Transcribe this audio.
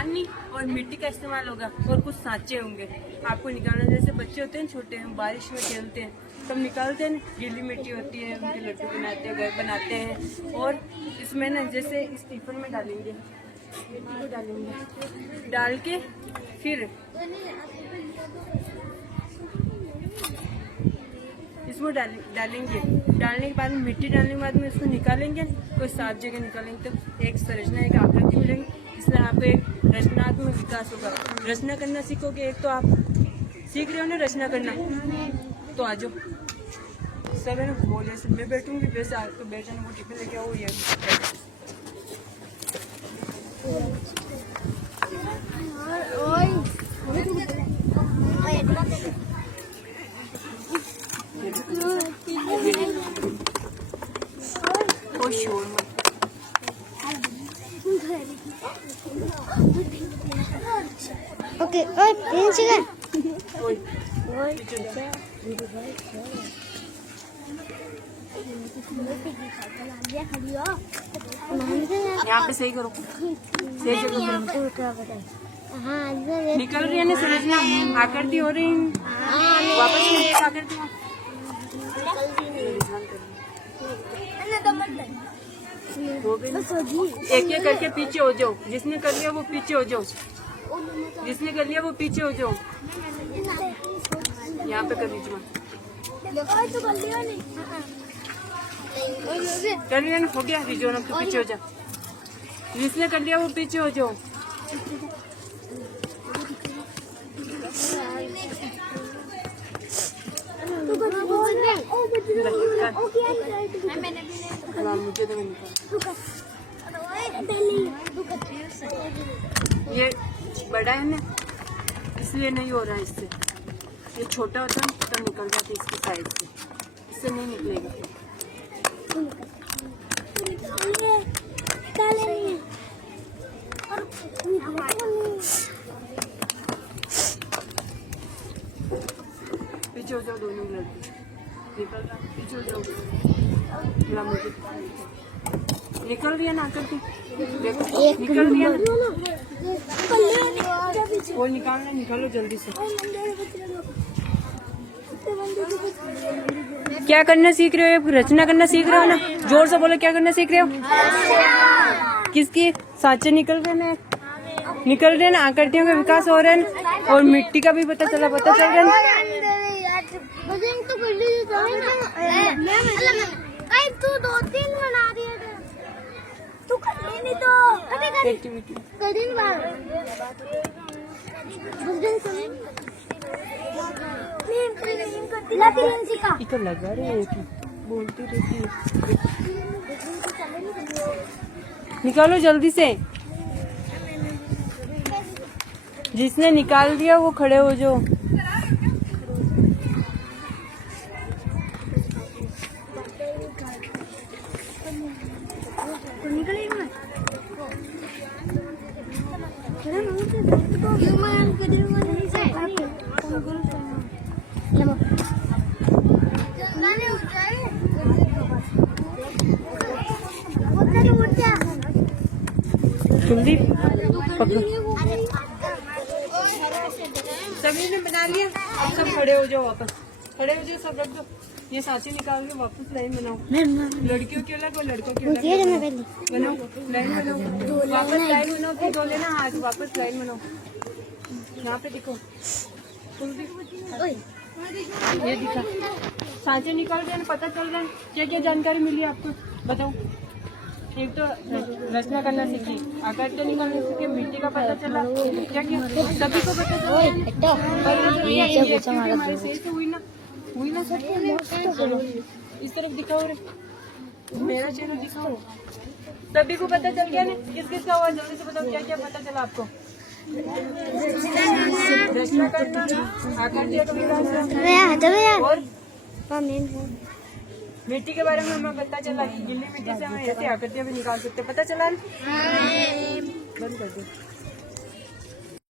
पानी और मिट्टी का इस्तेमाल होगा और कुछ सांचे होंगे आपको निकालना। जैसे बच्चे होते हैं छोटे, हम बारिश में खेलते हैं तब निकालते हैं, गीली मिट्टी होती है, उनके लड्डू बनाते हैं, घर बनाते हैं। और इसमें ना जैसे इस टिफिन में डालेंगे, डाल के फिर इसमें डालेंगे। डालने के बाद मिट्टी डालने के बाद में इसको निकालेंगे, कोई साफ जगह निकालेंगे तो एक संरचना, एक आकृति मिलेगी। इसमें आपको एक रचनात्मक विकास होगा। रचना करना सीखोगे। एक तो आप सीख रहे हो ना रचना करना, तो आ जाओ सब है ना। वो जैसे मैं बैठूंगी वैसे आपको बैठना, वो टिफिन लेके आओ। ये शोर मत। ओके ओए यहाँ पे सही करो, सही जगह निकल रही है ना संरचना, आकृति हो रही है। वापस आकृति एक एक करके पीछे हो जाओ। जिसने कर लिया वो पीछे हो जाओ, जिसने कर लिया वो पीछे हो जाओ। यहाँ पे कर लीजिए, कर लिया ना, हो गया। रिजोन अब तो पीछे हो जाओ। जिसने कर लिया वो पीछे हो जाओ। मुझे तो ये बड़ा है ना, इसलिए नहीं हो रहा है इससे। ये छोटा होता है तो निकल जाता है इसकी साइड से, इससे नहीं निकलेगा। पीछे हो जाओ दोनों लड़के, निकल रहा, पीछे हो जाओ। निकल रही है ना आकर के, देखो निकल रही है ना। वो निकालना, निकालो जल्दी से। क्या करना सीख रहे हो? रचना करना सीख रहे हो ना? जोर से बोलो, क्या करना सीख रहे हो? किसकी सांचे निकल रहे हैं, निकल रहे हैं ना, आकृतियों का विकास हो रहा है और मिट्टी का भी पता चल रहा है। तू 2-3 बना दिए थे, तू कर नहीं तो एक्टिविटी करीन बार इको लगा रही है कि बोलती रहती है। निकालो जल्दी से। जिसने निकाल दिया वो खड़े हो जाओ। जल्दी पकड़ो। सभी ने बना लिया, अब सब खड़े हो जाओ, वापस खड़े हो जाओ, सब रख दो। ये सांचे निकाल के वापस लाइन बनाओ। लड़कियों के अलग और लड़कों के अलग बनाओ, लाइन बनाओ, वापस लाइन बनाओ, फिर धो लेना हाथ, वापस लाइन बनाओ। यहाँ पे दिखो, ये दिखा, सांचे निकाल रहे हैं, पता चल रहा है। क्या क्या जानकारी मिली आपको बताओ? एक तो रचना करना सीखी, आकृति निकालना सीखी, मिट्टी का पता चला, क्या क्या सभी को पता चला। हुई ना इस तरफ दिखाओ रे, मेरा चेहरा दिखाओ। सभी को पता चल गया ना, किस किस का हुआ? जल्दी से बताओ, क्या क्या पता चला आपको? रचना करना, आकृतियों का विकास और मिट्टी के बारे में हमें पता चला कि गीली मिट्टी से हम ऐसी आकृतियां भी निकाल सकते। पता चला? बंद कर दो।